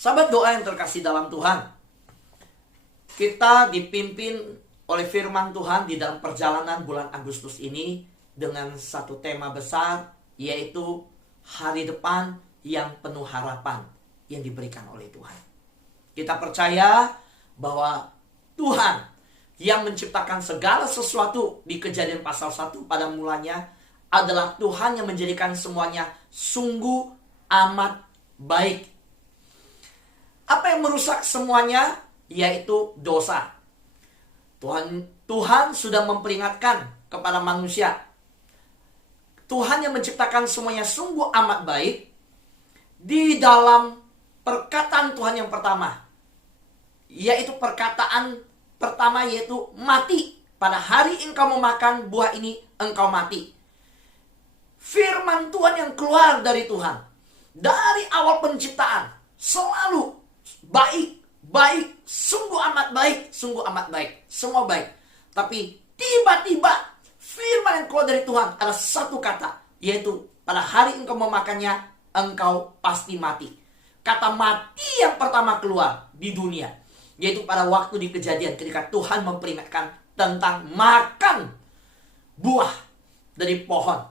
Sahabat doa yang terkasih dalam Tuhan, kita dipimpin oleh firman Tuhan di dalam perjalanan bulan Agustus ini dengan satu tema besar, yaitu hari depan yang penuh harapan yang diberikan oleh Tuhan. Kita percaya bahwa Tuhan yang menciptakan segala sesuatu di Kejadian pasal 1 pada mulanya adalah Tuhan yang menjadikan semuanya sungguh amat baik. Apa yang merusak semuanya? Yaitu dosa. Tuhan sudah memperingatkan kepada manusia. Tuhan yang menciptakan semuanya sungguh amat baik. Di dalam perkataan Tuhan yang pertama, yaitu perkataan pertama, yaitu mati. Pada hari engkau memakan buah ini, engkau mati. Firman Tuhan yang keluar dari Tuhan dari awal penciptaan selalu baik, sungguh amat baik, semua baik. Tapi tiba-tiba firman yang keluar dari Tuhan ada satu kata, yaitu pada hari engkau memakannya, engkau pasti mati. Kata mati yang pertama keluar di dunia, yaitu pada waktu di Kejadian ketika Tuhan memperingatkan tentang makan buah dari pohon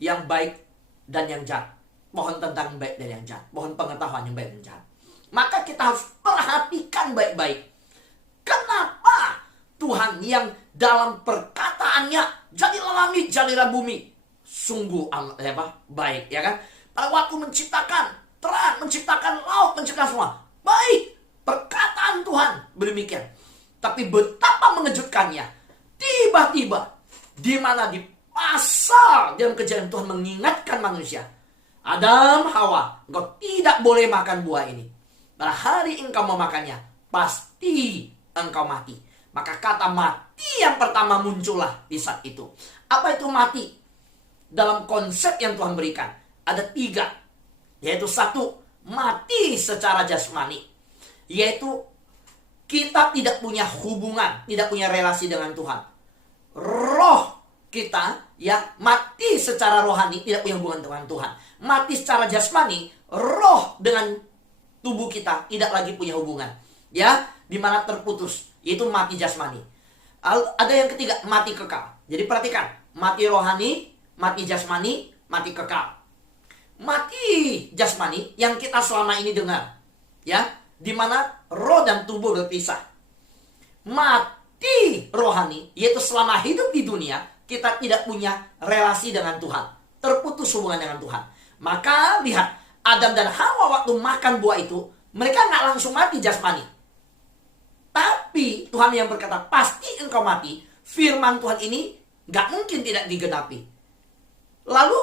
yang baik dan yang jahat. Pohon tentang baik dan yang jahat, pohon pengetahuan yang baik dan jahat. Maka kita harus perhatikan baik-baik. Kenapa Tuhan yang dalam perkataannya jadilah langit, jadilah bumi, sungguh baik, ya kan? Pada waktu menciptakan terang, menciptakan laut, menciptakan semua baik. Perkataan Tuhan berdemikian. Tapi betapa mengejutkannya, tiba-tiba di mana di pasal dalam Kejadian Tuhan mengingatkan manusia, Adam, Hawa, engkau tidak boleh makan buah ini. Pada hari engkau memakannya, pasti engkau mati. Maka kata mati yang pertama muncullah di saat itu. Apa itu mati? Dalam konsep yang Tuhan berikan, ada 3. Yaitu 1, mati secara jasmani. Yaitu kita tidak punya hubungan, tidak punya relasi dengan Tuhan. Roh kita mati secara rohani, tidak punya hubungan dengan Tuhan. Mati secara jasmani, roh dengan tubuh kita tidak lagi punya hubungan, di mana terputus, yaitu mati jasmani. Ada yang ketiga, mati kekal. Jadi perhatikan, mati rohani, mati jasmani, mati kekal. Mati jasmani yang kita selama ini dengar, di mana roh dan tubuh berpisah. Mati rohani, yaitu selama hidup di dunia kita tidak punya relasi dengan Tuhan, terputus hubungan dengan Tuhan. Maka lihat, Adam dan Hawa waktu makan buah itu, mereka nggak langsung mati jasmani. Tapi Tuhan yang berkata, pasti engkau mati. Firman Tuhan ini nggak mungkin tidak digenapi. Lalu,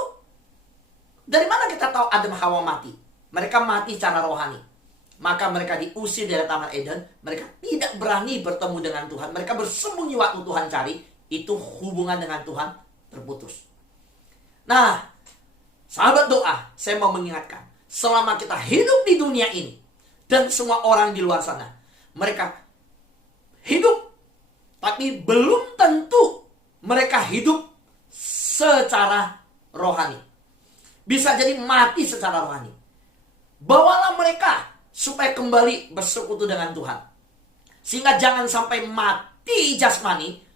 dari mana kita tahu Adam dan Hawa mati? Mereka mati secara rohani. Maka mereka diusir dari Taman Eden. Mereka tidak berani bertemu dengan Tuhan. Mereka bersembunyi waktu Tuhan cari. Itu hubungan dengan Tuhan terputus. Nah, sahabat doa, saya mau mengingatkan, selama kita hidup di dunia ini, dan semua orang di luar sana, mereka hidup, tapi belum tentu mereka hidup secara rohani. Bisa jadi mati secara rohani. Bawalah mereka supaya kembali bersekutu dengan Tuhan. Sehingga jangan sampai mati jasmani,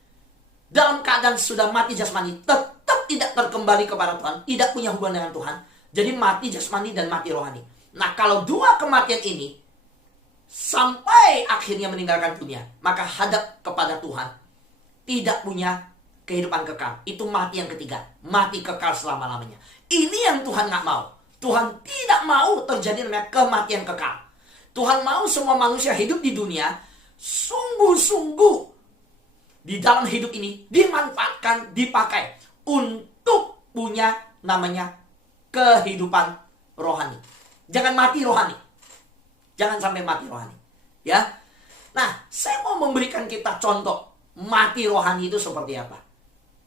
dalam keadaan sudah mati jasmani, tetap tidak terkembali kepada Tuhan, tidak punya hubungan dengan Tuhan. Jadi mati jasmani dan mati rohani. Nah, kalau 2 kematian ini sampai akhirnya meninggalkan dunia, maka hadap kepada Tuhan, tidak punya kehidupan kekal. Itu mati yang ketiga, mati kekal selama-lamanya. Ini yang Tuhan nggak mau. Tuhan tidak mau terjadi namanya kematian kekal. Tuhan mau semua manusia hidup di dunia sungguh-sungguh di dalam hidup ini dimanfaatkan, dipakai untuk punya namanya kehidupan rohani. Jangan mati rohani. Jangan sampai mati rohani. Nah, saya mau memberikan kita contoh mati rohani itu seperti apa.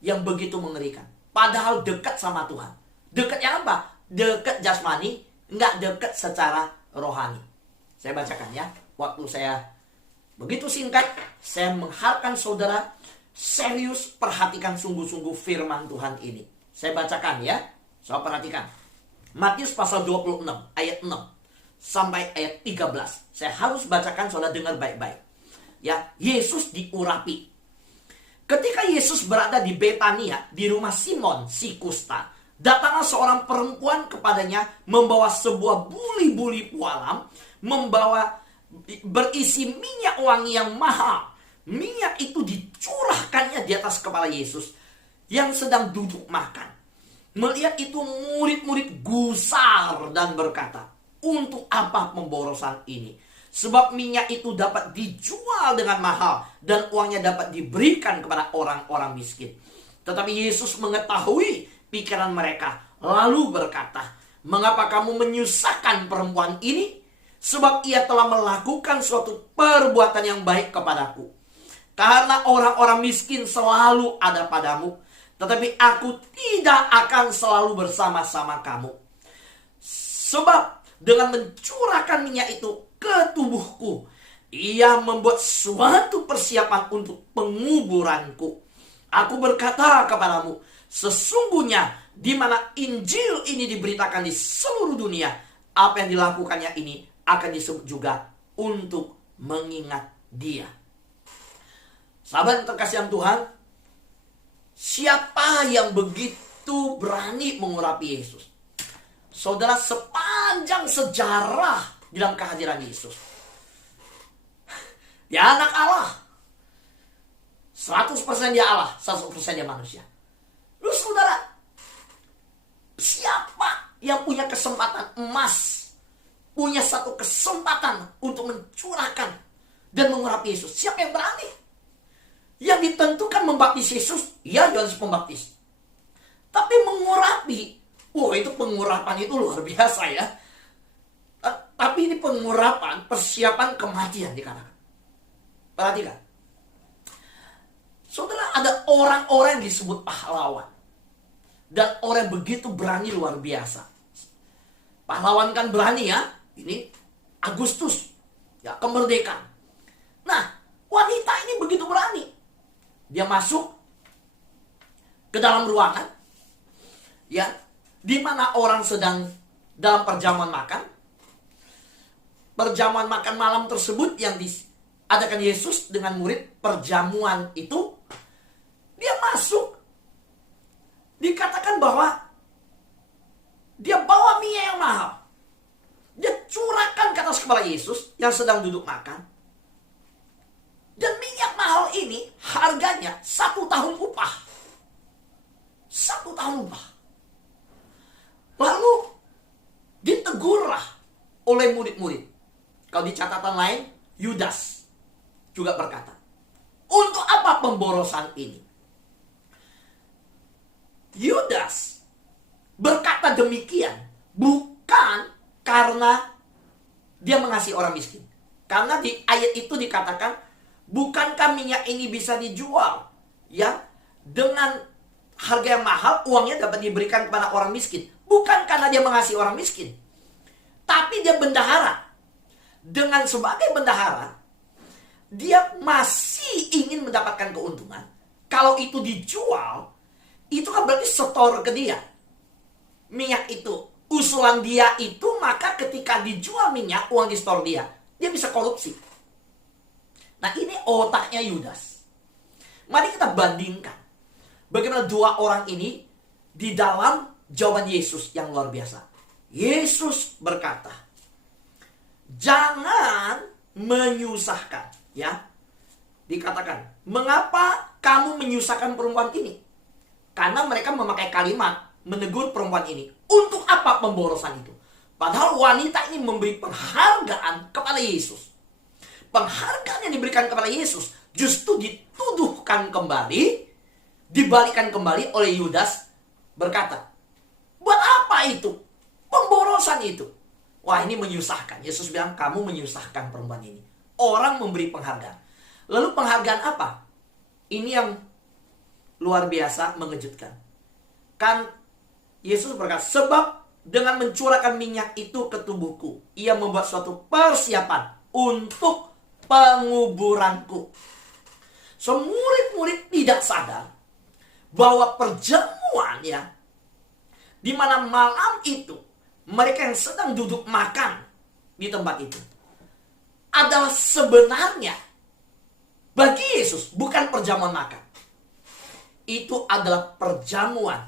Yang begitu mengerikan. Padahal dekat sama Tuhan. Dekat yang apa? Dekat jasmani, nggak dekat secara rohani. Saya bacakan Waktu saya begitu singkat, saya mengharapkan saudara serius perhatikan sungguh-sungguh firman Tuhan ini. Saya bacakan Soal perhatikan. Matius pasal 26 ayat 6. sampai ayat 13. Saya harus bacakan, saudara dengar baik-baik. Ya, Yesus diurapi. Ketika Yesus berada di Betania, di rumah Simon si kusta, datanglah seorang perempuan kepadanya membawa sebuah buli-buli pualam, membawa berisi minyak wangi yang mahal. Minyak itu dicurahkannya di atas kepala Yesus yang sedang duduk makan. Melihat itu, murid-murid gusar dan berkata, "Untuk apa pemborosan ini? Sebab minyak itu dapat dijual dengan mahal dan uangnya dapat diberikan kepada orang-orang miskin." Tetapi Yesus mengetahui pikiran mereka, lalu berkata, "Mengapa kamu menyusahkan perempuan ini? Sebab ia telah melakukan suatu perbuatan yang baik kepadaku. Karena orang-orang miskin selalu ada padamu, tetapi aku tidak akan selalu bersama-sama kamu. Sebab dengan mencurahkan minyak itu ke tubuhku, ia membuat suatu persiapan untuk penguburanku. Aku berkata kepadamu, sesungguhnya di mana Injil ini diberitakan di seluruh dunia, apa yang dilakukannya ini akan disebut juga untuk mengingat dia." Sahabat terkasihan Tuhan, siapa yang begitu berani mengurapi Yesus? Saudara, sepanjang sejarah di dalam kehadiran Yesus, dia anak Allah, 100% dia Allah, 100% dia manusia. Lu saudara, siapa yang punya kesempatan emas, punya satu kesempatan untuk mencurahkan dan mengurapi Yesus? Siapa yang berani? Yang ditentukan membaptis Yesus, ya Yohanes Pembaptis. Tapi mengurapi, itu pengurapan itu luar biasa ya. Tapi ini pengurapan, persiapan kematian dikatakan. Perhatikan. Saudara, ada orang-orang yang disebut pahlawan. Dan orang yang begitu berani luar biasa. Pahlawan kan berani ya. Ini Agustus, ya, kemerdekaan. Nah, wanita ini begitu berani. Dia masuk ke dalam ruangan, ya, di mana orang sedang dalam perjamuan makan. Perjamuan makan malam tersebut yang diadakan Yesus dengan murid, perjamuan itu, dia masuk. Dikatakan bahwa dia bawa minyak yang mahal. Dia curahkan ke atas kepala Yesus yang sedang duduk makan. Dan minyak mahal ini harganya 1 tahun upah. 1 tahun upah. Lalu ditegurlah oleh murid-murid. Kalau di catatan lain, Yudas juga berkata, "Untuk apa pemborosan ini?" Yudas berkata demikian bukan karena dia mengasihi orang miskin. Karena di ayat itu dikatakan, bukankah minyak ini bisa dijual, ya, dengan harga yang mahal, uangnya dapat diberikan kepada orang miskin. Bukan karena dia mengasihi orang miskin, tapi dia bendahara. Dengan sebagai bendahara, dia masih ingin mendapatkan keuntungan. Kalau itu dijual, itu kan berarti setor ke dia. Minyak itu, usulan dia itu, maka ketika dijual minyak, uang di store dia bisa korupsi. Nah, ini otaknya Yudas. Mari kita bandingkan bagaimana dua orang ini di dalam jawaban Yesus yang luar biasa. Yesus berkata, "Jangan menyusahkan." Ya, dikatakan, "Mengapa kamu menyusahkan perempuan ini?" Karena mereka memakai kalimat menegur perempuan ini. Untuk apa pemborosan itu? Padahal wanita ini memberi penghargaan kepada Yesus. Penghargaan yang diberikan kepada Yesus justru dituduhkan kembali, dibalikan kembali oleh Yudas berkata, "Buat apa itu? Pemborosan itu." Wah, ini menyusahkan. Yesus bilang, "Kamu menyusahkan perempuan ini." Orang memberi penghargaan. Lalu penghargaan apa? Ini yang luar biasa mengejutkan. Kan Yesus berkata, "Sebab dengan mencurahkan minyak itu ke tubuhku, ia membuat suatu persiapan untuk penguburanku." So, murid-murid tidak sadar bahwa perjamuan, ya, di mana malam itu mereka yang sedang duduk makan, di tempat itu adalah sebenarnya bagi Yesus bukan perjamuan makan. Itu adalah perjamuan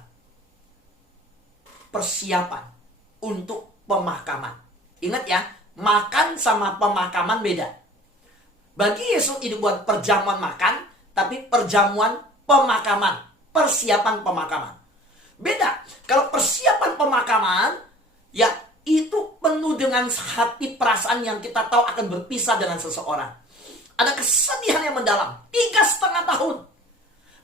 persiapan untuk pemakaman. Ingat ya, makan sama pemakaman beda. Bagi Yesus itu bukan perjamuan makan, tapi perjamuan pemakaman, persiapan pemakaman. Beda. Kalau persiapan pemakaman, ya itu penuh dengan hati perasaan yang kita tahu akan berpisah dengan seseorang. Ada kesedihan yang mendalam. 3,5 tahun.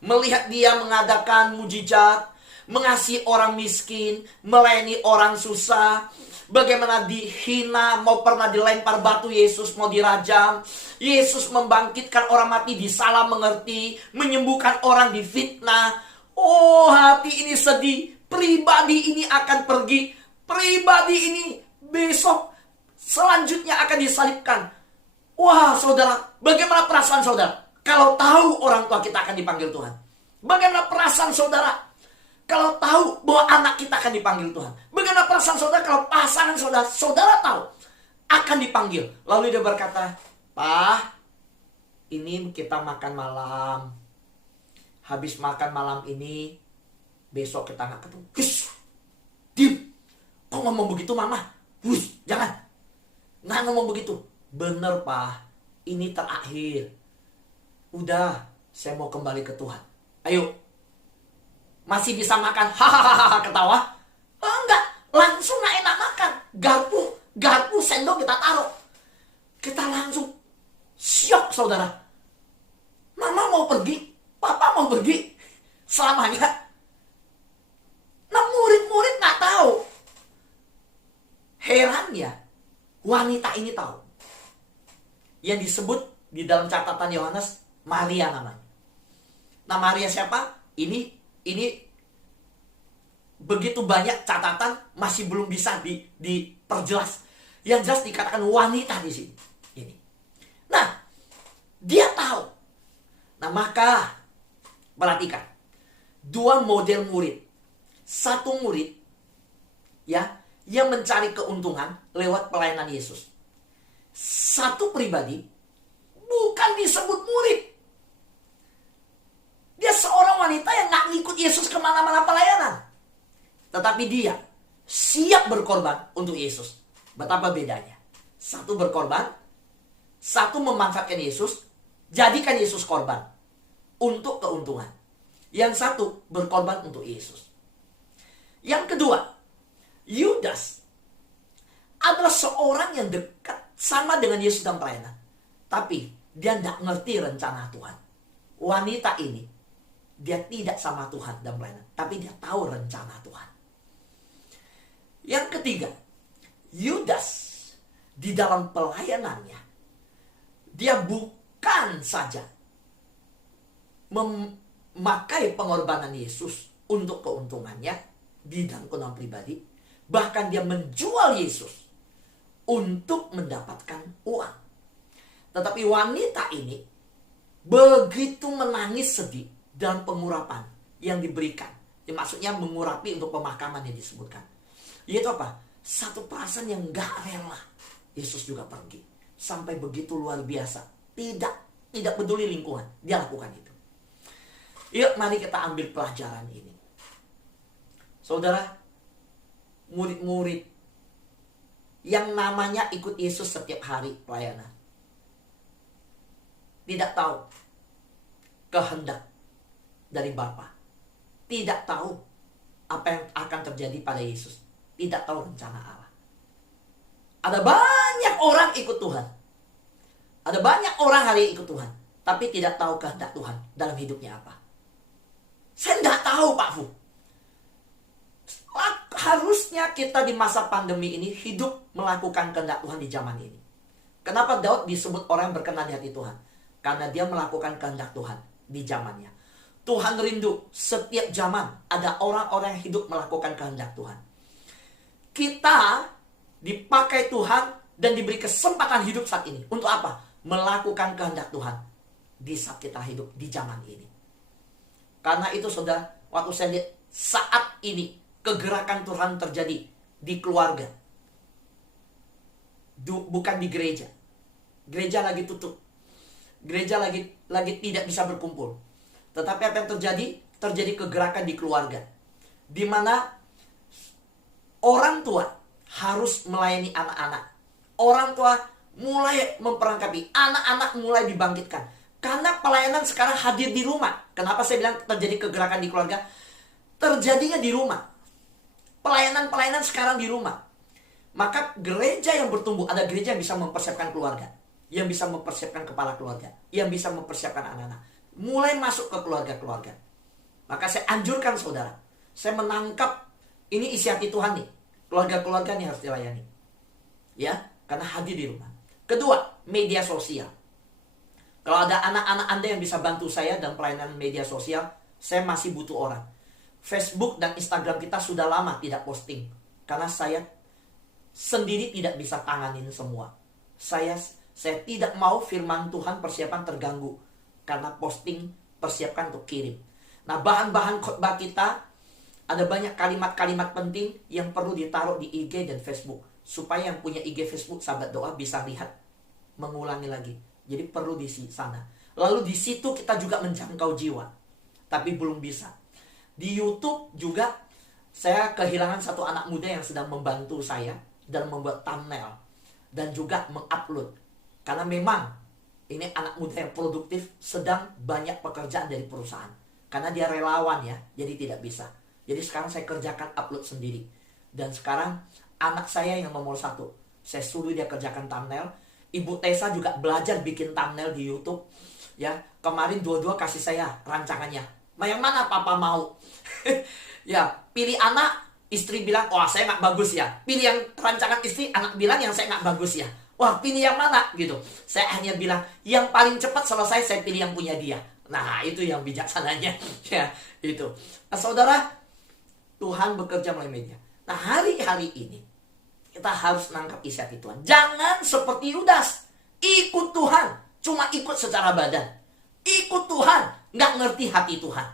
Melihat dia mengadakan mujizat, mengasihi orang miskin, melayani orang susah. Bagaimana dihina, mau pernah dilempar batu Yesus, mau dirajam. Yesus membangkitkan orang mati, disalah mengerti, menyembuhkan orang difitnah. Oh, hati ini sedih. Pribadi ini akan pergi. Pribadi ini besok selanjutnya akan disalibkan. Wah, saudara, bagaimana perasaan saudara kalau tahu orang tua kita akan dipanggil Tuhan? Bagaimana perasaan saudara kalau tahu bahwa anak kita akan dipanggil Tuhan? Bagaimana perasaan saudara kalau pasangan saudara tahu akan dipanggil? Lalu dia berkata, "Pak, ini kita makan malam. Habis makan malam ini, besok kita nggak ketemu." Diam. Kok ngomong begitu, Mama? Jangan. Nggak ngomong begitu. Bener, Pak. Ini terakhir. Udah, saya mau kembali ke Tuhan. Ayo. Masih bisa makan. Hahaha, ketawa. Enggak, langsung nggak enak makan. Garpu, sendok kita taruh. Kita langsung syok, saudara. Mama mau pergi. Papa mau pergi. Selamanya. Nah, murid-murid nggak tahu. Herannya, wanita ini tahu. Yang disebut di dalam catatan Yohanes, Maria namanya. Nah, Maria siapa? Ini begitu banyak catatan masih belum bisa diperjelas. Yang jelas dikatakan wanita di sini. Ini. Nah, dia tahu. Nah, maka perhatikan. 2 model murid. Satu murid ya yang mencari keuntungan lewat pelayanan Yesus. Satu pribadi bukan disebut murid. Dia seorang wanita yang gak ngikut Yesus kemana-mana pelayanan. Tetapi dia siap berkorban untuk Yesus. Betapa bedanya. Satu berkorban, satu memanfaatkan Yesus, jadikan Yesus korban untuk keuntungan. Yang satu berkorban untuk Yesus. Yang kedua, Yudas adalah seorang yang dekat sama dengan Yesus dalam pelayanan. Tapi dia tidak ngerti rencana Tuhan. Wanita ini, dia tidak sama Tuhan dalam pelayanan. Tapi dia tahu rencana Tuhan. Yang ketiga, Yudas di dalam pelayanannya, dia bukan saja memakai pengorbanan Yesus untuk keuntungannya di dalam keuntungan pribadi, bahkan dia menjual Yesus untuk mendapatkan uang. Tetapi wanita ini begitu menangis sedih dalam pengurapan yang diberikan. Ya, maksudnya mengurapi untuk pemakaman yang disebutkan. Yaitu apa? Satu perasaan yang gak rela. Yesus juga pergi. Sampai begitu luar biasa. Tidak peduli lingkungan. Dia lakukan itu. Yuk, mari kita ambil pelajaran ini. Saudara, murid-murid yang namanya ikut Yesus setiap hari pelayanan, tidak tahu kehendak dari Bapa, tidak tahu apa yang akan terjadi pada Yesus, tidak tahu rencana Allah. Ada banyak orang ikut Tuhan, ada banyak orang hari ikut Tuhan, tapi tidak tahu kehendak Tuhan dalam hidupnya apa. Saya tidak tahu, Pak Fu. Harusnya kita di masa pandemi ini hidup melakukan kehendak Tuhan di zaman ini. Kenapa Daud disebut orang yang berkenan di hati Tuhan? Karena dia melakukan kehendak Tuhan di zamannya. Tuhan rindu setiap zaman ada orang-orang yang hidup melakukan kehendak Tuhan. Kita dipakai Tuhan dan diberi kesempatan hidup saat ini. Untuk apa? Melakukan kehendak Tuhan di saat kita hidup di zaman ini. Karena itu saudara, waktu saya lihat saat ini kegerakan Tuhan terjadi di keluarga. bukan di gereja. Gereja lagi tutup. Gereja lagi tidak bisa berkumpul. Tetapi apa yang terjadi? Terjadi kegerakan di keluarga, di mana orang tua harus melayani anak-anak. Orang tua mulai memperlengkapi, anak-anak mulai dibangkitkan. Karena pelayanan sekarang hadir di rumah. Kenapa saya bilang terjadi kegerakan di keluarga? Terjadinya di rumah. Pelayanan sekarang di rumah. Maka gereja yang bertumbuh, ada gereja yang bisa mempersiapkan keluarga, yang bisa mempersiapkan kepala keluarga, yang bisa mempersiapkan anak-anak, mulai masuk ke keluarga-keluarga. Maka saya anjurkan saudara, saya menangkap ini isi hati Tuhan nih. Keluarga-keluarga nih harus dilayani, ya, karena hadir di rumah. Kedua, media sosial. Kalau ada anak-anak Anda yang bisa bantu saya dalam pelayanan media sosial, saya masih butuh orang. Facebook dan Instagram kita sudah lama tidak posting, karena saya sendiri tidak bisa tanganin semua. Saya tidak mau firman Tuhan persiapan terganggu karena posting, persiapkan untuk kirim. Nah, bahan-bahan khotbah kita ada banyak kalimat-kalimat penting yang perlu ditaruh di IG dan Facebook, supaya yang punya IG Facebook sahabat doa bisa lihat, mengulangi lagi. Jadi perlu di sana. Lalu di situ kita juga menjangkau jiwa, tapi belum bisa. Di YouTube juga saya kehilangan satu anak muda yang sedang membantu saya dan membuat thumbnail dan juga mengupload. Karena memang ini anak muda yang produktif, sedang banyak pekerjaan dari perusahaan. Karena dia relawan ya, jadi tidak bisa. Jadi sekarang saya kerjakan upload sendiri. Dan sekarang anak saya yang nomor 1, saya suruh dia kerjakan thumbnail. Ibu Tessa juga belajar bikin thumbnail di YouTube. Ya, kemarin dua-dua kasih saya rancangannya. Yang mana papa mau? Ya, pilih anak, istri bilang, wah saya nggak bagus ya. Pilih yang rancangan istri, anak bilang yang saya nggak bagus ya. Wah, pilih yang mana? Gitu. Saya hanya bilang, yang paling cepat selesai saya pilih yang punya dia. Nah, itu yang bijaksananya. Ya, itu. Nah, saudara, Tuhan bekerja melalui media. Nah, hari-hari ini kita harus nangkap isi hati Tuhan. Jangan seperti Yudas, ikut Tuhan, cuma ikut secara badan. Ikut Tuhan, nggak ngerti hati Tuhan.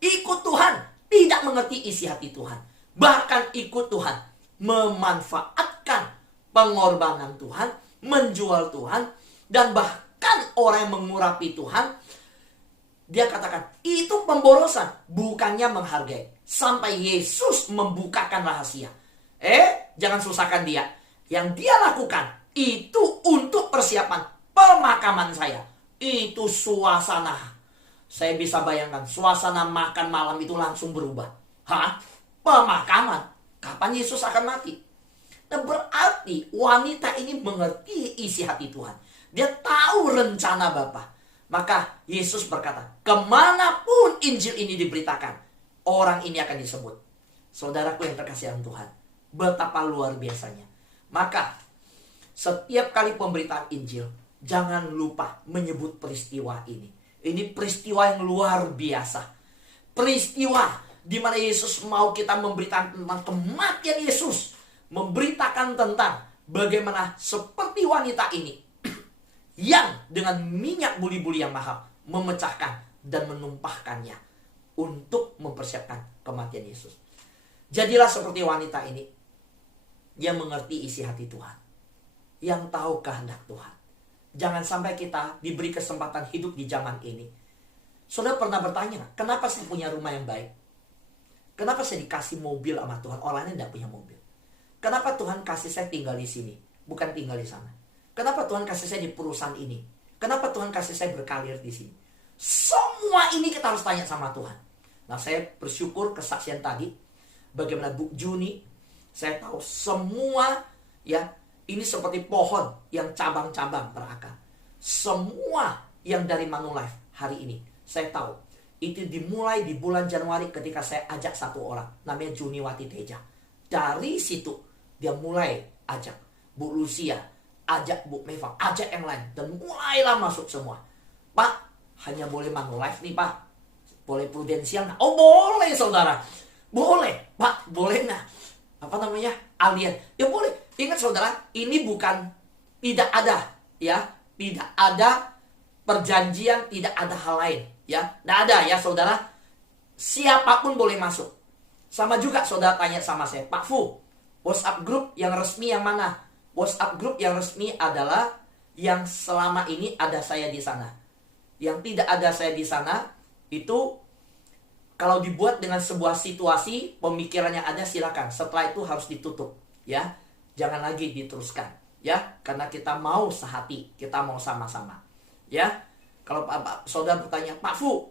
Ikut Tuhan, tidak mengerti isi hati Tuhan. Bahkan ikut Tuhan, memanfaatkan pengorbanan Tuhan, menjual Tuhan, dan bahkan orang yang mengurapi Tuhan, dia katakan, itu pemborosan, bukannya menghargai. Sampai Yesus membukakan rahasia. Jangan susahkan dia. Yang dia lakukan, itu untuk persiapan pemakaman saya. Itu suasana. Saya bisa bayangkan, suasana makan malam itu langsung berubah. Pemakaman? Kapan Yesus akan mati? Nah, berarti wanita ini mengerti isi hati Tuhan. Dia tahu rencana Bapa. Maka Yesus berkata, kemanapun Injil ini diberitakan, orang ini akan disebut. Saudaraku yang terkasih dalam Tuhan, betapa luar biasanya. Maka setiap kali pemberitaan Injil, jangan lupa menyebut peristiwa ini. Ini peristiwa yang luar biasa. Peristiwa di mana Yesus mau kita memberitakan tentang kematian Yesus. Memberitakan tentang bagaimana seperti wanita ini yang dengan minyak buli-buli yang mahal memecahkan dan menumpahkannya untuk mempersiapkan kematian Yesus. Jadilah seperti wanita ini yang mengerti isi hati Tuhan, yang tahu kehendak Tuhan. Jangan sampai kita diberi kesempatan hidup di zaman ini. Saudara pernah bertanya, kenapa saya punya rumah yang baik? Kenapa saya dikasih mobil sama Tuhan? Orang lain tidak punya mobil. Kenapa Tuhan kasih saya tinggal di sini, bukan tinggal di sana? Kenapa Tuhan kasih saya di perusahaan ini? Kenapa Tuhan kasih saya berkarir di sini? Semua ini kita harus tanya sama Tuhan. Nah, saya bersyukur kesaksian tadi, bagaimana Bu Juni, saya tahu semua ya, ini seperti pohon yang cabang-cabang berakar. Semua yang dari Manulife hari ini, saya tahu itu dimulai di bulan Januari ketika saya ajak satu orang, namanya Juniwati Teja. Dari situ dia mulai ajak Bu Lucia, ajak Bu Meva, ajak yang lain, dan mulailah masuk semua. Pak, hanya boleh Manulife nih Pak, boleh Prudensial nggak? Oh boleh saudara, boleh Pak, boleh nggak? Apa namanya, Alien, ya boleh. Ingat saudara, ini bukan tidak ada ya, tidak ada perjanjian, tidak ada hal lain ya, tidak ada ya saudara. Siapapun boleh masuk. Sama juga saudara tanya sama saya, Pak Fu, WhatsApp grup yang resmi yang mana? WhatsApp grup yang resmi adalah yang selama ini ada saya di sana. Yang tidak ada saya di sana itu kalau dibuat dengan sebuah situasi, pemikiran yang ada silakan. Setelah itu harus ditutup, ya. Jangan lagi diteruskan, ya. Karena kita mau sehati, kita mau sama-sama, ya. Kalau saudara bertanya, Pak Fu,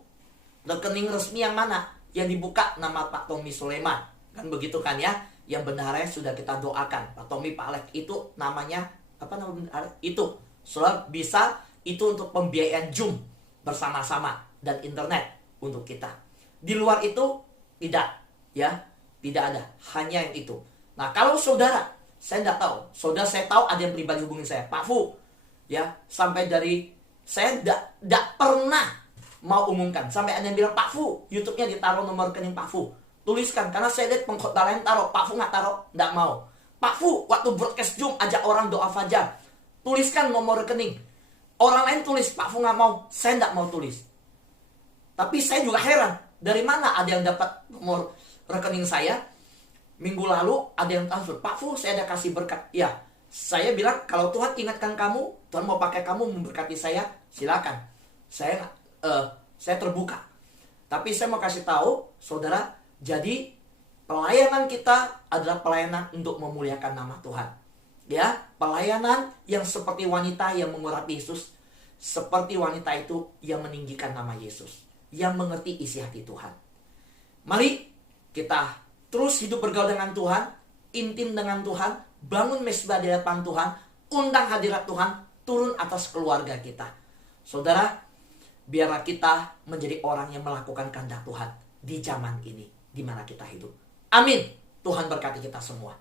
rekening resmi yang mana? Yang dibuka nama Pak Tommy Sulaiman, kan begitu kan ya? Yang benarnya sudah kita doakan. Pak Tommy, Pak Alek, itu namanya apa namanya? Itu saudara bisa itu untuk pembiayaan Zoom bersama-sama dan internet untuk kita. Di luar itu tidak, ya, tidak ada, hanya yang itu. Nah, kalau saudara, saya tidak tahu, saudara saya tahu ada yang pribadi hubungi saya, Pak Fu, ya, sampai dari saya tidak pernah mau umumkan, sampai ada yang bilang, Pak Fu, YouTube-nya ditaruh nomor rekening Pak Fu, tuliskan, karena saya lihat pengkhotbah lain taruh, Pak Fu nggak taruh, tidak mau. Pak Fu, waktu broadcast Zoom ajak orang doa fajar, tuliskan nomor rekening. Orang lain tulis, Pak Fu nggak mau, saya tidak mau tulis. Tapi saya juga heran, dari mana ada yang dapat nomor rekening saya? Minggu lalu ada yang transfer, Pak Fu, saya ada kasih berkat. Ya, saya bilang kalau Tuhan ingatkan kamu, Tuhan mau pakai kamu memberkati saya, silakan. Saya terbuka. Tapi saya mau kasih tahu, saudara, jadi pelayanan kita adalah pelayanan untuk memuliakan nama Tuhan. Ya, pelayanan yang seperti wanita yang mengurapi Yesus, seperti wanita itu yang meninggikan nama Yesus, yang mengerti isi hati Tuhan. Mari kita terus hidup bergaul dengan Tuhan, intim dengan Tuhan, bangun mesbah di hadapan Tuhan, undang hadirat Tuhan turun atas keluarga kita. Saudara, biarlah kita menjadi orang yang melakukan kehendak Tuhan di zaman ini, di mana kita hidup. Amin. Tuhan berkati kita semua.